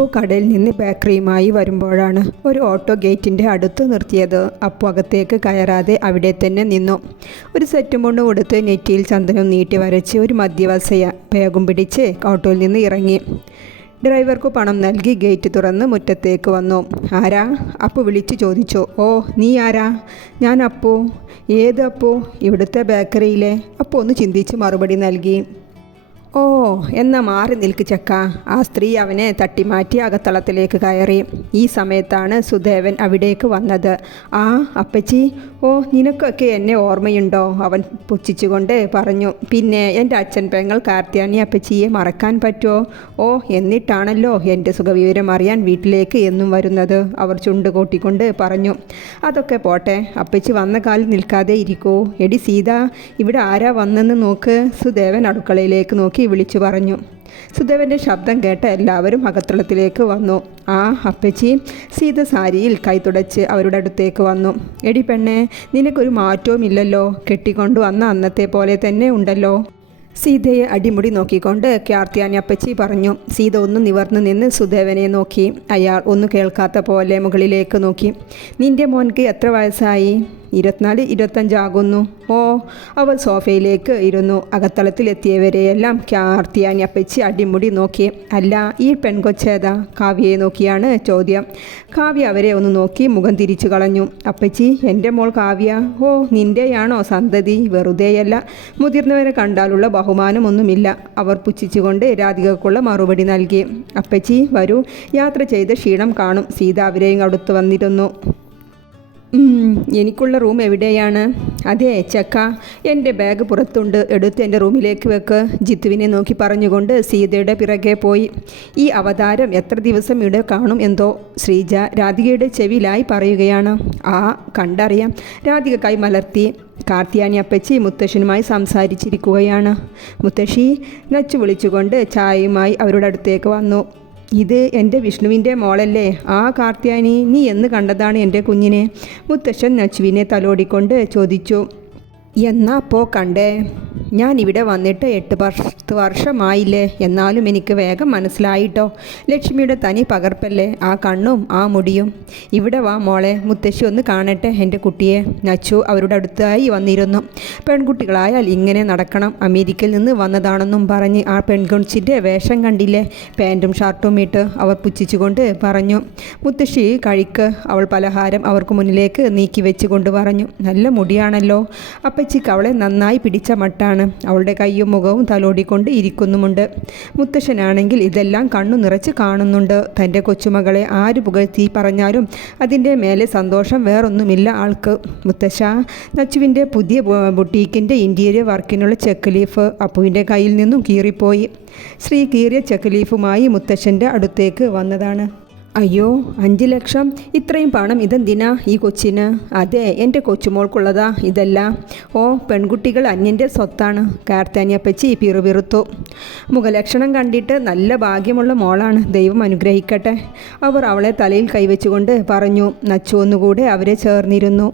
അപ്പു കടയിൽ നിന്ന് ബേക്കറിയുമായി വരുമ്പോഴാണ് ഒരു ഓട്ടോ ഗേറ്റിൻ്റെ അടുത്ത് നിർത്തിയത്. അപ്പു അകത്തേക്ക് കയറാതെ അവിടെ തന്നെ നിന്നു. ഒരു സെറ്റും കൊണ്ട് കൊടുത്ത് നെറ്റിയിൽ ചന്ദനം നീട്ടി വരച്ച് ഒരു മധ്യവസയ ബാഗും പിടിച്ച് ഓട്ടോയിൽ നിന്ന് ഇറങ്ങി. ഡ്രൈവർക്ക് പണം നൽകി ഗേറ്റ് തുറന്ന് മുറ്റത്തേക്ക് വന്നു. ആരാ? അപ്പു വിളിച്ചു ചോദിച്ചു. ഓ, നീ ആരാ? ഞാൻ അപ്പു. ഏത് അപ്പു? ഇവിടുത്തെ ബേക്കറിയിലെ. അപ്പു ഒന്ന് ചിന്തിച്ച് മറുപടി നൽകി. ഓ, എന്നാ മാറി നിൽക്ക് ചക്ക. ആ സ്ത്രീ അവനെ തട്ടിമാറ്റി അകത്തളത്തിലേക്ക് കയറി. ഈ സമയത്താണ് സുദേവൻ അവിടേക്ക് വന്നത്. ആ അപ്പച്ചി, ഓ നിനക്കൊക്കെ എന്നെ ഓർമ്മയുണ്ടോ? അവൻ പുച്ഛിച്ചുകൊണ്ട് പറഞ്ഞു. പിന്നെ എൻ്റെ അച്ഛൻ പെങ്ങൾ കാർത്യാനി അപ്പച്ചിയെ മറക്കാൻ പറ്റുമോ? ഓ, എന്നിട്ടാണല്ലോ എൻ്റെ സുഖവിവരം അറിയാൻ വീട്ടിലേക്ക് എന്നും വരുന്നത്, അവർ ചുണ്ടുകൂട്ടിക്കൊണ്ട് പറഞ്ഞു. അതൊക്കെ പോട്ടെ, അപ്പച്ചി വന്ന കാലിൽ നിൽക്കാതെ ഇരിക്കൂ. എടി സീത, ഇവിടെ ആരാ വന്നെന്ന് നോക്ക്. സുദേവൻ അടുക്കളയിലേക്ക് നോക്കി വിളിച്ചു പറഞ്ഞു. സുദേവൻ്റെ ശബ്ദം കേട്ട എല്ലാവരും അകത്തളത്തിലേക്ക് വന്നു. ആ അപ്പച്ചി. സീത സാരിയിൽ കൈ തുടച്ച് അവരുടെ അടുത്തേക്ക് വന്നു. എടി പെണ്ണെ, നിനക്കൊരു മാറ്റവും ഇല്ലല്ലോ. കെട്ടിക്കൊണ്ടു വന്ന അന്നത്തെ പോലെ തന്നെ ഉണ്ടല്ലോ. സീതയെ അടിമുടി നോക്കിക്കൊണ്ട് കാർത്യാനി അപ്പച്ചി പറഞ്ഞു. സീത ഒന്ന് നിവർന്നു നിന്ന് സുദേവനെ നോക്കി. അയാൾ ഒന്നും കേൾക്കാത്ത പോലെ മുകളിലേക്ക് നോക്കി. നിന്റെ മോൻക്ക് എത്ര വയസ്സായി? 24, 25 ആകുന്നു. ഓ, അവൾ സോഫയിലേക്ക് ഇരുന്നു. അകത്തളത്തിലെത്തിയവരെയെല്ലാം കാർത്യാനി അപ്പച്ചി അടിമുടി നോക്കി. അല്ല, ഈ പെൺകൊച്ചേതാ? കാവ്യയെ നോക്കിയാണ് ചോദ്യം. കാവ്യ അവരെ ഒന്ന് നോക്കി മുഖം തിരിച്ചു കളഞ്ഞു. അപ്പച്ചി, എൻ്റെ മോൾ കാവ്യ. ഓ, നിൻ്റെയാണോ സന്തതി? വെറുതെയല്ല, മുതിർന്നവരെ കണ്ടാലുള്ള ബഹുമാനമൊന്നുമില്ല. അവർ പുച്ഛിച്ചുകൊണ്ട് രാധികക്കുള്ള മറുപടി നൽകി. അപ്പച്ചി വരൂ, യാത്ര ചെയ്ത ക്ഷീണം കാണും. സീത അവരെയും അടുത്ത് വന്നിരുന്നു. എനിക്കുള്ള റൂം എവിടെയാണ്? അതെ ചക്ക, എൻ്റെ ബാഗ് പുറത്തുണ്ട്, എടുത്ത് എൻ്റെ റൂമിലേക്ക് വെക്ക്. ജിത്തുവിനെ നോക്കി പറഞ്ഞുകൊണ്ട് സീതയുടെ പിറകെ പോയി. ഈ അവതാരം എത്ര ദിവസം ഇവിടെ കാണും എന്തോ, ശ്രീജ രാധികയുടെ ചെവിയിലായി പറയുകയാണ്. ആ കണ്ടറിയാം. രാധിക കൈ മലർത്തി. കാർത്യാനി അപ്പച്ചി മുത്തശ്ശനുമായി സംസാരിച്ചിരിക്കുകയാണ്. മുത്തശ്ശി, നച്ചു വിളിച്ചുകൊണ്ട് ചായയുമായി അവരുടെ അടുത്തേക്ക് വന്നു. ഇത് എൻ്റെ വിഷ്ണുവിൻ്റെ മോളല്ലേ? ആ കാർത്യാനി, നീ എന്ന് കണ്ടതാണ് എൻ്റെ കുഞ്ഞിനെ? മുത്തശ്ശൻ നച്ചുവിനെ തലോടിക്കൊണ്ട് ചോദിച്ചു. എന്നാ അപ്പോൾ കണ്ടേ? ഞാൻ ഇവിടെ വന്നിട്ട് 8-10 വർഷമായില്ലേ. എന്നാലും എനിക്ക് വേഗം മനസ്സിലായിട്ടോ. ലക്ഷ്മിയുടെ തനി പകർപ്പല്ലേ ആ കണ്ണും ആ മുടിയും. ഇവിടെ വാ മോളെ, മുത്തശ്ശി ഒന്ന് കാണട്ടെ എൻ്റെ കുട്ടിയെ. നച്ചു അവരുടെ അടുത്തായി വന്നിരുന്നു. പെൺകുട്ടികളായാൽ ഇങ്ങനെ നടക്കണം. അമേരിക്കയിൽ നിന്ന് വന്നതാണെന്നും പറഞ്ഞ് ആ പെൺകൊച്ചിൻ്റെ വേഷം കണ്ടില്ലേ, പാൻറ്റും ഷർട്ടും ഇട്ട്. അവർ പുച്ഛിച്ചുകൊണ്ട് പറഞ്ഞു. മുത്തശ്ശി കഴിക്ക്. അവൾ പലഹാരം അവർക്ക് മുന്നിലേക്ക് നീക്കി വെച്ചുകൊണ്ട് പറഞ്ഞു. നല്ല മുടിയാണല്ലോ. അപ്പച്ചിക്ക് അവളെ നന്നായി പിടിച്ച മട്ടാണ്. അവളുടെ കൈയും മുഖവും തലോടിക്കൊണ്ട് ഇരിക്കുന്നുമുണ്ട്. മുത്തശ്ശനാണെങ്കിൽ ഇതെല്ലാം കണ്ണു നിറച്ച് കാണുന്നുണ്ട്. തൻ്റെ കൊച്ചുമകളെ ആര് പുകഴ്ത്തി പറഞ്ഞാലും അതിൻ്റെ മേലെ സന്തോഷം വേറൊന്നുമില്ല ആൾക്ക്. മുത്തശ്ശ, നച്ചുവിൻ്റെ പുതിയ ബുട്ടീക്കിൻ്റെ ഇൻറ്റീരിയർ വർക്കിനുള്ള ചെക്ക് ലീഫ് അപ്പുവിൻ്റെ കയ്യിൽ നിന്നും കീറിപ്പോയി. ശ്രീ കീറിയ ചെക്ക് ലീഫുമായി മുത്തശ്ശൻ്റെ അടുത്തേക്ക് വന്നതാണ്. അയ്യോ, 5 ലക്ഷം! ഇത്രയും പണം ഇതെന്തിനാ ഈ കൊച്ചിന്? അതെ, എൻ്റെ കൊച്ചുമോൾക്കുള്ളതാ ഇതെല്ലാം. ഓ, പെൺകുട്ടികൾ അന്യൻ്റെ സ്വത്താണ്. കാർത്യാനി അപ്പച്ചി പിറുപിറുത്തു. മുഖലക്ഷണം കണ്ടിട്ട് നല്ല ഭാഗ്യമുള്ള മോളാണ്, ദൈവം അനുഗ്രഹിക്കട്ടെ. അവർ അവളെ തലയിൽ കൈവച്ചുകൊണ്ട് പറഞ്ഞു. നച്ചു ഒന്നുകൂടെ അവരെ ചേർന്നിരുന്നു.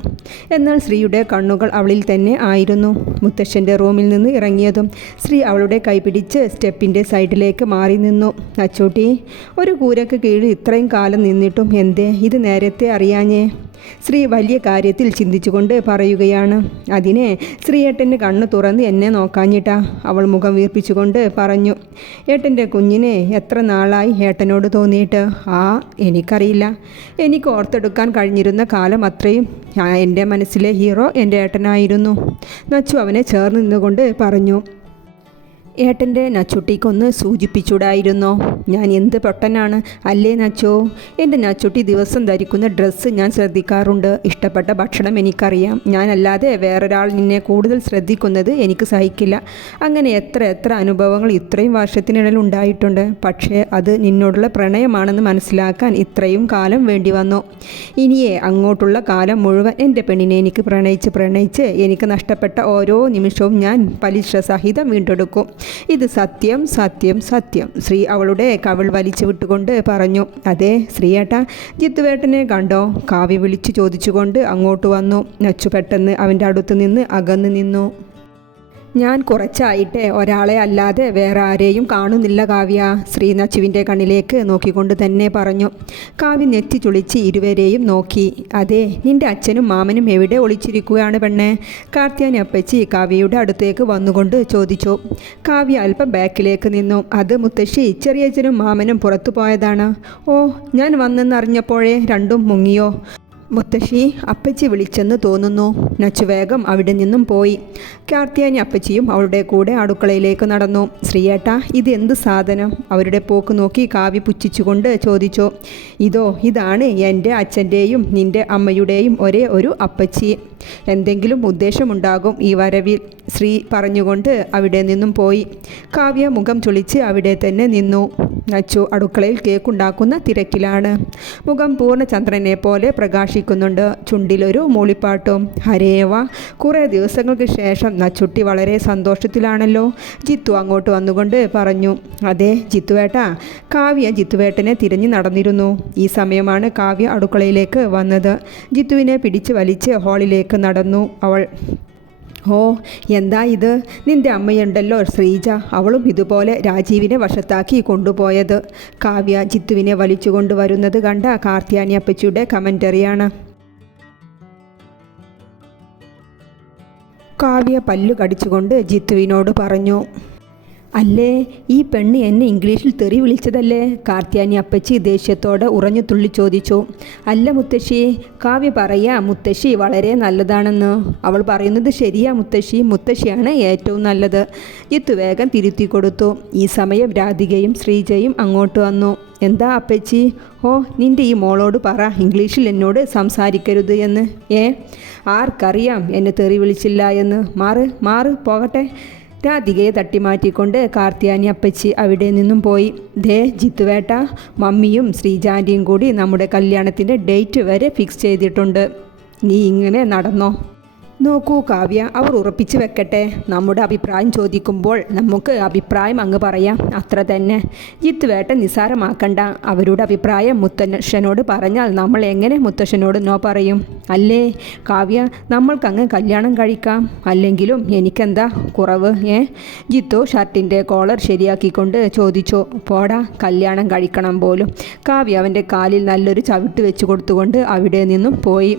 എന്നാൽ ശ്രീയുടെ കണ്ണുകൾ അവളിൽ തന്നെ ആയിരുന്നു. മുത്തശ്ശൻ്റെ റൂമിൽ നിന്ന് ഇറങ്ങിയതും ശ്രീ അവളുടെ കൈപിടിച്ച് സ്റ്റെപ്പിൻ്റെ സൈഡിലേക്ക് മാറി നിന്നു. നച്ചൂട്ടി, ഒരു കൂരക്ക് കീഴിൽ ഇത്രയും കാലം നിന്നിട്ടും എന്തേ ഇത് നേരത്തെ അറിയാഞ്ഞേ? ശ്രീ വലിയ കാര്യത്തിൽ ചിന്തിച്ചുകൊണ്ട് പറയുകയാണ്. അതിനെ ശ്രീയേട്ടൻ്റെ കണ്ണ് തുറന്ന് എന്നെ നോക്കാഞ്ഞിട്ടാ, അവൾ മുഖം വീർപ്പിച്ചുകൊണ്ട് പറഞ്ഞു. ഏട്ടൻ്റെ കുഞ്ഞിനെ എത്ര നാളായി ഏട്ടനോട് തോന്നിയിട്ട്? ആ എനിക്കറിയില്ല. എനിക്ക് ഓർത്തെടുക്കാൻ കഴിഞ്ഞിരുന്ന കാലം അത്രയും എൻ്റെ മനസ്സിലെ ഹീറോ എൻ്റെ ഏട്ടനായിരുന്നു. നച്ചു അവനെ ചേർന്ന് നിന്നുകൊണ്ട് പറഞ്ഞു. ഏട്ടൻ്റെ നച്ചുട്ടിക്കൊന്ന് സൂചിപ്പിച്ചൂടായിരുന്നോ? ഞാൻ എന്ത് പൊട്ടനാണ് അല്ലേ നച്ചോ? എൻ്റെ നച്ചുട്ടി ദിവസം ധരിക്കുന്ന ഡ്രസ്സ് ഞാൻ ശ്രദ്ധിക്കാറുണ്ട്. ഇഷ്ടപ്പെട്ട ഭക്ഷണം എനിക്കറിയാം. ഞാനല്ലാതെ വേറൊരാൾ നിന്നെ കൂടുതൽ ശ്രദ്ധിക്കുന്നത് എനിക്ക് സഹിക്കില്ല. അങ്ങനെ എത്ര അനുഭവങ്ങൾ ഇത്രയും വർഷത്തിനിടയിൽ ഉണ്ടായിട്ടുണ്ട്. പക്ഷേ അത് നിന്നോടുള്ള പ്രണയമാണെന്ന് മനസ്സിലാക്കാൻ ഇത്രയും കാലം വേണ്ടി വന്നു. ഇനിയേ അങ്ങോട്ടുള്ള കാലം മുഴുവൻ എൻ്റെ പെണ്ണിനെ എനിക്ക് പ്രണയിച്ച് എനിക്ക് നഷ്ടപ്പെട്ട ഓരോ നിമിഷവും ഞാൻ പലിശ സഹിതം വീണ്ടെടുക്കും. ഇത് സത്യം സത്യം സത്യം. ശ്രീ അവളുടെ കവിൾ വലിച്ചു വിട്ടുകൊണ്ട് പറഞ്ഞു. അതെ ശ്രീയേട്ടാ, ജിത്തുവേട്ടനെ കണ്ടോ? കാവ്യ വിളിച്ചു ചോദിച്ചുകൊണ്ട് അങ്ങോട്ട് വന്നു. നച്ചു പെട്ടെന്ന് അവൻ്റെ അടുത്ത് നിന്ന് അകന്നു നിന്നു. ഞാൻ കുറച്ചായിട്ട് ഒരാളെ അല്ലാതെ വേറെ ആരെയും കാണുന്നില്ല കാവ്യ, ശ്രീ നച്ചുവിൻ്റെ കണ്ണിലേക്ക് നോക്കിക്കൊണ്ട് തന്നെ പറഞ്ഞു. കാവ്യ നെറ്റി ചുളിച്ച് ഇരുവരെയും നോക്കി. അതെ, നിന്റെ അച്ഛനും മാമനും എവിടെ ഒളിച്ചിരിക്കുകയാണ് പെണ്ണെ? കാർത്യാനി അപ്പച്ചി കാവ്യയുടെ അടുത്തേക്ക് വന്നുകൊണ്ട് ചോദിച്ചു. കാവ്യ അല്പം ബാക്കിലേക്ക് നിന്നു. അത് മുത്തശ്ശി, ചെറിയച്ഛനും മാമനും പുറത്തു പോയതാണ്. ഓ, ഞാൻ വന്നെന്നറിഞ്ഞപ്പോഴേ രണ്ടും മുങ്ങിയോ? മുത്തശ്ശി, അപ്പച്ചി വിളിച്ചെന്ന് തോന്നുന്നു. നച്ചു വേഗം അവിടെ നിന്നും പോയി. കാർത്യാനി അപ്പച്ചിയും അവളുടെ കൂടെ അടുക്കളയിലേക്ക് നടന്നു. ശ്രീയേട്ടാ, ഇത് എന്ത് സാധനം? അവരുടെ പോക്ക് നോക്കി കാവ്യ പുച്ഛിച്ചുകൊണ്ട് ചോദിച്ചു. ഇതാണ് എൻ്റെ അച്ഛൻ്റെയും നിൻ്റെ അമ്മയുടെയും ഒരേ ഒരു അപ്പച്ചി. എന്തെങ്കിലും ഉദ്ദേശമുണ്ടാകും ഈ വരവിൽ, ശ്രീ പറഞ്ഞുകൊണ്ട് അവിടെ നിന്നും പോയി. കാവ്യ മുഖം ചുളിച്ച് അവിടെ തന്നെ നിന്നു. നച്ചു അടുക്കളയിൽ കേക്കുണ്ടാക്കുന്ന തിരക്കിലാണ്. മുഖം പൂർണ്ണചന്ദ്രനെ പോലെ പ്രകാശിക്കുന്നുണ്ട്. ചുണ്ടിലൊരു മൂളിപ്പാട്ടും. ഹരേവ, കുറേ ദിവസങ്ങൾക്ക് ശേഷം നച്ചുട്ടി വളരെ സന്തോഷത്തിലാണല്ലോ. ജിത്തു അങ്ങോട്ട് വന്നുകൊണ്ട് പറഞ്ഞു. അതെ ജിത്തുവേട്ടാ. കാവ്യ ജിത്തുവേട്ടനെ തിരഞ്ഞു നടന്നിരുന്നു. ഈ സമയമാണ് കാവ്യ അടുക്കളയിലേക്ക് വന്നത്. ജിത്തുവിനെ പിടിച്ച് വലിച്ച് ഹാളിലേക്ക് നടന്നു അവൾ. ഓ, എന്താ ഇത്? നിൻ്റെ അമ്മയുണ്ടല്ലോ ശ്രീജ, അവളും ഇതുപോലെ രാജീവിനെ വശത്താക്കി കൊണ്ടുപോയത്. കാവ്യ ജിത്തുവിനെ വലിച്ചു കൊണ്ടുവരുന്നത് കണ്ട കാർത്യാനി അപ്പച്ചിയുടെ കമൻ്ററിയാണ്. കാവ്യ പല്ലു കടിച്ചുകൊണ്ട് ജിത്തുവിനോട് പറഞ്ഞു. അല്ലേ, ഈ പെണ്ണ് എന്നെ ഇംഗ്ലീഷിൽ തെറി വിളിച്ചതല്ലേ? കാർത്യാനി അപ്പച്ചി ദേഷ്യത്തോടെ ഉറഞ്ഞു തുള്ളി ചോദിച്ചു. അല്ല മുത്തശ്ശി, കാവ്യ പറയാ മുത്തശ്ശി വളരെ നല്ലതാണെന്ന്. അവൾ പറയുന്നത് ശരിയാ മുത്തശ്ശി, മുത്തശ്ശിയാണ് ഏറ്റവും നല്ലത്. ജിത്തു വേഗം തിരുത്തി കൊടുത്തു. ഈ സമയം രാധികയും ശ്രീജയും അങ്ങോട്ട് വന്നു. എന്താ അപ്പച്ചി? ഓ, നിൻ്റെ ഈ മോളോട് പറ ഇംഗ്ലീഷിൽ എന്നോട് സംസാരിക്കരുത് എന്ന്. ആർക്കറിയാം എന്നെ തെറി വിളിച്ചില്ല എന്ന്. മാറ് പോകട്ടെ. രാധികയെ തട്ടിമാറ്റിക്കൊണ്ട് കാർത്യാനി അപ്പച്ചി അവിടെ നിന്നും പോയി. ദേ ജിത്തുവേട്ട, മമ്മിയും ശ്രീജാൻ്റിയും കൂടി നമ്മുടെ കല്യാണത്തിൻ്റെ ഡേറ്റ് വരെ ഫിക്സ് ചെയ്തിട്ടുണ്ട്. നീ ഇങ്ങനെ നടന്നോ? നോക്കൂ കാവ്യ, അവർ ഉറപ്പിച്ച് വെക്കട്ടെ. നമ്മുടെ അഭിപ്രായം ചോദിക്കുമ്പോൾ നമുക്ക് അഭിപ്രായം അങ്ങ് പറയാം, അത്ര തന്നെ. ജിത്തുവേട്ടൻ നിസ്സാരമാക്കണ്ട. അവരുടെ അഭിപ്രായം മുത്തശ്ശനോട് പറഞ്ഞാൽ നമ്മൾ എങ്ങനെ മുത്തശ്ശനോട് നോ പറയും? അല്ലേ കാവ്യ, നമ്മൾക്കങ്ങ് കല്യാണം കഴിക്കാം. അല്ലെങ്കിലും എനിക്കെന്താ കുറവ്? ജിത്തു ഷർട്ടിൻ്റെ കോളർ ശരിയാക്കിക്കൊണ്ട് ചോദിച്ചു. പോടാ, കല്യാണം കഴിക്കണം പോലും. കാവ്യ അവൻ്റെ കാലിൽ നല്ലൊരു ചവിട്ട് വെച്ച് കൊടുത്തുകൊണ്ട് അവിടെ നിന്നും പോയി.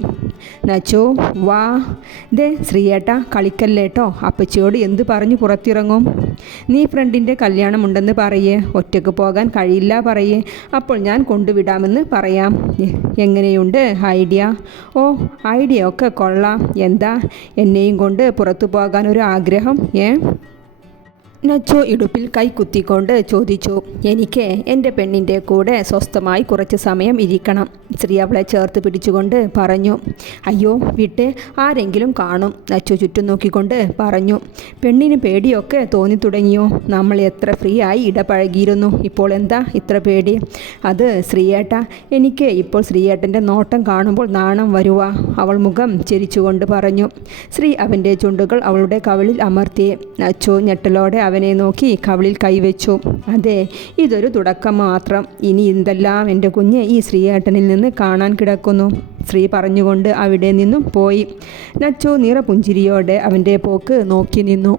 നച്ചു, വാ. ദേ ശ്രീയേട്ട, കളിക്കല്ലേട്ടോ. അപ്പച്ചിയോട് എന്ത് പറഞ്ഞു പുറത്തിറങ്ങും? നീ ഫ്രണ്ടിൻ്റെ കല്യാണമുണ്ടെന്ന് പറയേ. ഒറ്റയ്ക്ക് പോകാൻ കഴിയില്ല പറയേ. അപ്പോൾ ഞാൻ കൊണ്ടുവിടാമെന്ന് പറയാം. എങ്ങനെയുണ്ട് ഐഡിയ? ഓ, ഐഡിയ ഒക്കെ കൊള്ളാം. എന്താ എന്നെയും കൊണ്ട് പുറത്തു പോകാൻ ഒരു ആഗ്രഹം? നച്ചു ഇടുപ്പിൽ കൈ കുത്തിക്കൊണ്ട് ചോദിച്ചു. എനിക്ക് എൻ്റെ പെണ്ണിൻ്റെ കൂടെ സ്വസ്ഥമായി കുറച്ച് സമയം ഇരിക്കണം. ശ്രീ അവളെ ചേർത്ത് പിടിച്ചുകൊണ്ട് പറഞ്ഞു. അയ്യോ വിട്ടെ, ആരെങ്കിലും കാണും. നച്ചു ചുറ്റും നോക്കിക്കൊണ്ട് പറഞ്ഞു. പെണ്ണിന് പേടിയൊക്കെ തോന്നി തുടങ്ങിയോ? നമ്മൾ എത്ര ഫ്രീ ആയി ഇടപഴകിയിരുന്നു, ഇപ്പോൾ എന്താ ഇത്ര പേടി? അത് ശ്രീയേട്ട, എനിക്ക് ഇപ്പോൾ ശ്രീയേട്ടൻ്റെ നോട്ടം കാണുമ്പോൾ നാണം വരുവാ. അവൾ മുഖം ചെരിച്ചുകൊണ്ട് പറഞ്ഞു. ശ്രീ അവൻ്റെ ചുണ്ടുകൾ അവളുടെ കവിളിൽ അമർത്തി. നച്ചു ഞെട്ടലോടെ അവനെ നോക്കി കവിളിൽ കൈവച്ചു. അതെ, ഇതൊരു തുടക്കം മാത്രം. ഇനി എന്തെല്ലാം എൻ്റെ കുഞ്ഞ് ഈ ശ്രീയേട്ടനിൽ നിന്ന് കാണാൻ കിടക്കുന്നു. ശ്രീ പറഞ്ഞുകൊണ്ട് അവിടെ നിന്നും പോയി. നച്ചു നിറപുഞ്ചിരിയോടെ അവൻ്റെ പോക്ക് നോക്കി നിന്നു.